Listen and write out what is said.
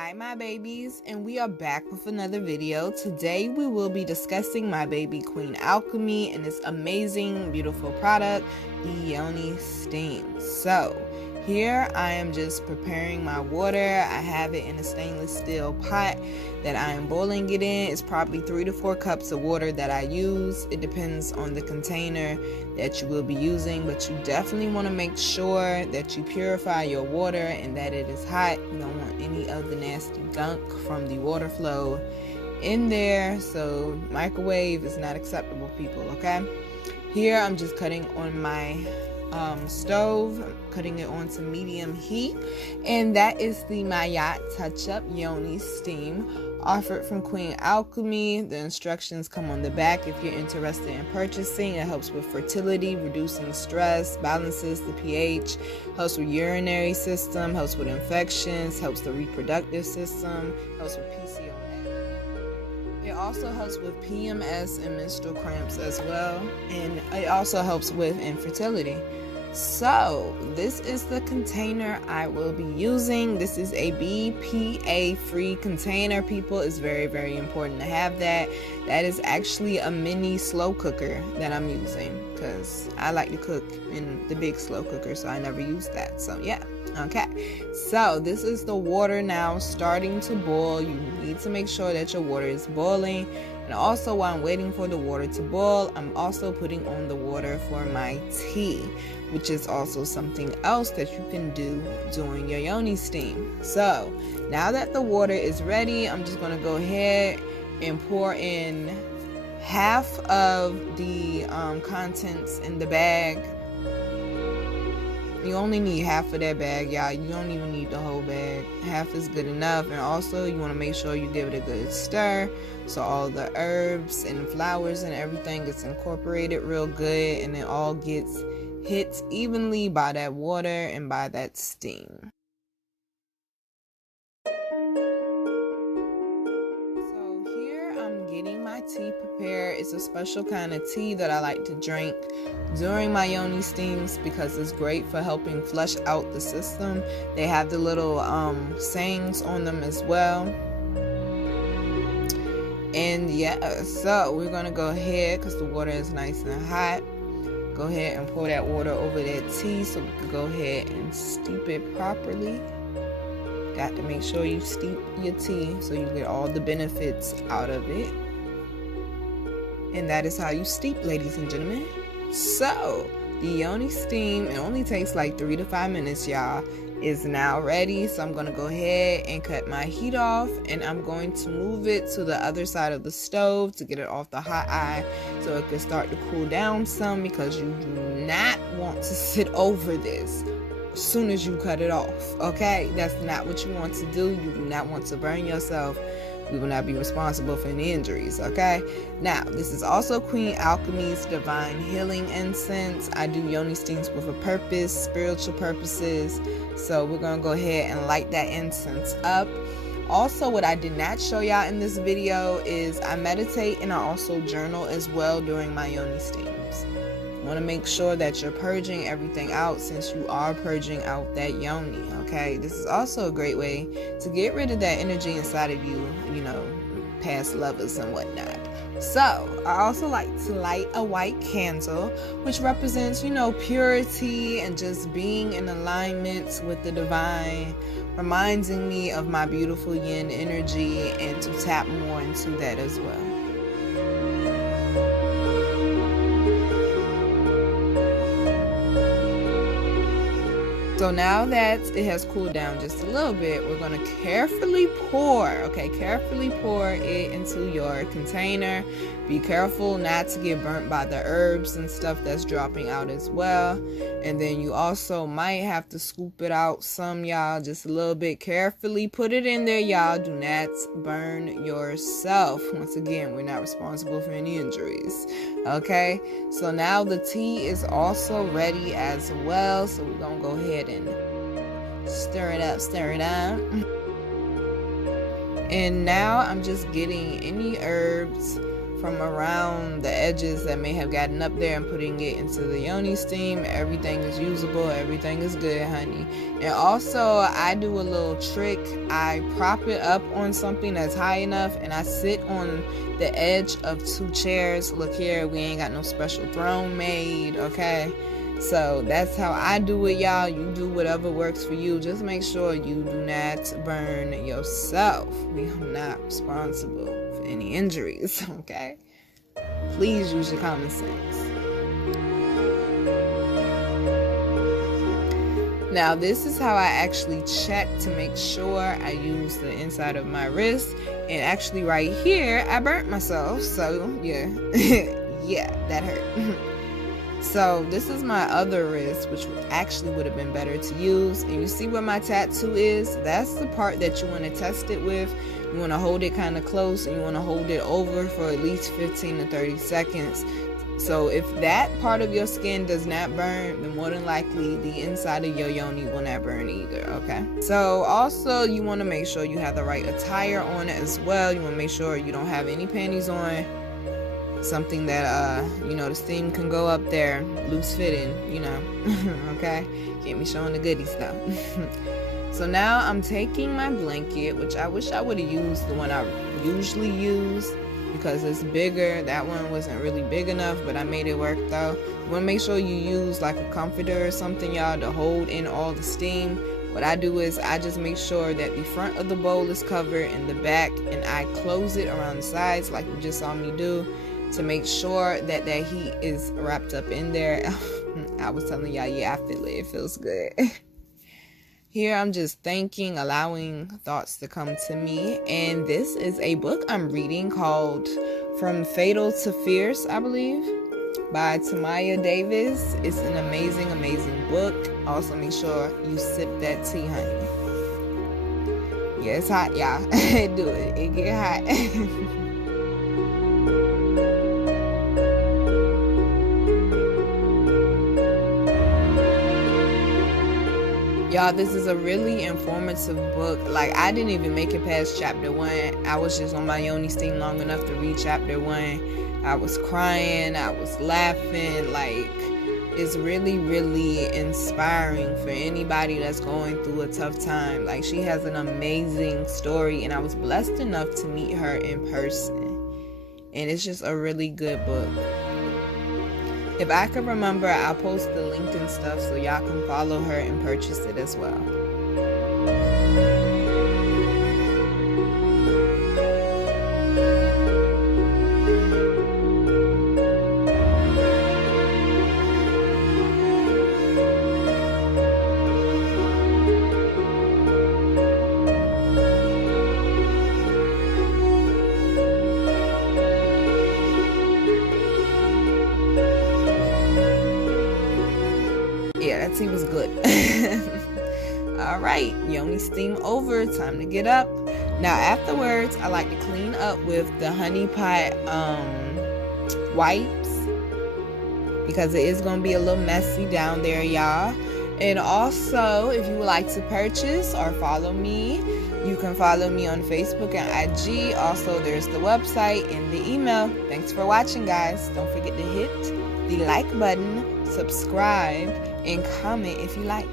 Hi my babies, and we are back with another video. Today we will be discussing my baby queen Alchemy and this amazing beautiful product, the Yoni steam. So here I am just preparing my water. I have it in a stainless steel pot that I am boiling it in. It's probably 3 to 4 cups of water that I use. It depends on the container that you will be using, but you definitely want to make sure that you purify your water and that it is hot. You don't want any of the nasty gunk from the water flow in there. So microwave is not acceptable, people, okay? Here I'm just cutting on my stove, cutting it on to medium heat, and that is the Mayat Touch Up Yoni Steam, offered from Queen Alchemy. The instructions come on the back if you're interested in purchasing. It helps with fertility, reducing stress, balances the pH, helps with urinary system, helps with infections, helps the reproductive system, helps with PCOS. It also helps with PMS and menstrual cramps as well, and it also helps with infertility. So this is the container I will be using. This is a BPA free container, people. It's very, very important to have that. That is actually a mini slow cooker that I'm using because I like to cook in the big slow cooker, so I never use that. So yeah, okay. So this is the water now starting to boil. You need to make sure that your water is boiling. And also, while I'm waiting for the water to boil, I'm also putting on the water for my tea, which is also something else that you can do during your Yoni steam. So now that the water is ready, I'm just going to go ahead and pour in half of the contents in the bag. You only need half of that bag, y'all. You don't even need the whole bag. Half is good enough. And also, you want to make sure you give it a good stir so all the herbs and flowers and everything gets incorporated real good, and it all gets hit evenly by that water and by that steam. Getting my tea prepared. It's a special kind of tea that I like to drink during my Yoni steams because it's great for helping flush out the system. They have the little sayings on them as well. And yeah, so we're gonna go ahead, because the water is nice and hot, go ahead and pour that water over that tea so we can go ahead and steep it properly. Got to make sure you steep your tea so you get all the benefits out of it. And that is how you steep, ladies and gentlemen. So the Yoni steam, it only takes like 3 to 5 minutes, y'all, is now ready. So I'm going to go ahead and cut my heat off, and I'm going to move it to the other side of the stove to get it off the hot eye so it can start to cool down some, because you do not want to sit over this as soon as you cut it off, okay? That's not what you want to do. You do not want to burn yourself. We will not be responsible for any injuries, okay? Now, this is also Queen Alchemy's Divine Healing Incense. I do Yoni steams with a purpose, spiritual purposes. So we're going to go ahead and light that incense up. Also, what I did not show y'all in this video is I meditate and I also journal as well during my Yoni steams. Want to make sure that you're purging everything out, since you are purging out that Yoni, okay? This is also a great way to get rid of that energy inside of you, you know, past lovers and whatnot. So I also like to light a white candle, which represents, you know, purity and just being in alignment with the divine, reminding me of my beautiful yin energy and to tap more into that as well. So now that it has cooled down just a little bit, we're going to carefully pour it into your container. Be careful not to get burnt by the herbs and stuff that's dropping out as well. And then you also might have to scoop it out some, y'all, just a little bit. Carefully put it in there, y'all. Do not burn yourself. Once again, we're not responsible for any injuries, okay? So now the tea is also ready as well. So we're going to go ahead and stir it up. And now I'm just getting any herbs from around the edges that may have gotten up there and putting it into the Yoni steam. Everything is usable, everything is good, honey. And also I do a little trick. I prop it up on something that's high enough and I sit on the edge of 2 chairs. Look here, we ain't got no special throne made, okay? So that's how I do it, y'all. You do whatever works for you. Just make sure you do not burn yourself. We are not responsible for any injuries, okay? Please use your common sense. Now, this is how I actually check to make sure I use the inside of my wrist. And actually right here, I burnt myself. So, yeah. Yeah, that hurt. So this is my other wrist, which actually would have been better to use. And you see where my tattoo is? That's the part that you want to test it with. You want to hold it kind of close and you want to hold it over for at least 15 to 30 seconds. So if that part of your skin does not burn, then more than likely the inside of your yoni will not burn either, okay? So also you want to make sure you have the right attire on it as well. You want to make sure you don't have any panties on. Something that you know, the steam can go up there, loose fitting, you know. Okay, can't be showing the goodies though. So now I'm taking my blanket, which I wish I would have used the one I usually use because it's bigger. That one wasn't really big enough, but I made it work though. You want to make sure you use like a comforter or something, y'all, to hold in all the steam. What I do is I just make sure that the front of the bowl is covered and the back, and I close it around the sides like you just saw me do, to make sure that that heat is wrapped up in there. I was telling y'all, yeah, I feel it. It feels good. Here I'm just thinking, allowing thoughts to come to me. And this is a book I'm reading called From Fatal to Fierce, I believe, by Tamaya Davis. It's an amazing, amazing book. Also make sure you sip that tea, honey. Yeah, it's hot, y'all. Do it. It get hot. Y'all, this is a really informative book. Like, I didn't even make it past chapter 1. I was just on my Yoni steam long enough to read chapter 1. I was crying. I was laughing. Like, it's really, really inspiring for anybody that's going through a tough time. Like, she has an amazing story, and I was blessed enough to meet her in person. And it's just a really good book. If I can remember, I'll post the link and stuff so y'all can follow her and purchase it as well. Yeah, that tea was good. All right, Yoni steam over. Time to get up. Now afterwards, I like to clean up with the honey pot wipes because it is going to be a little messy down there, y'all. And also, if you would like to purchase or follow me, you can follow me on Facebook and IG. Also, there's the website and the email. Thanks for watching, guys. Don't forget to hit the like button, subscribe, and comment if you like.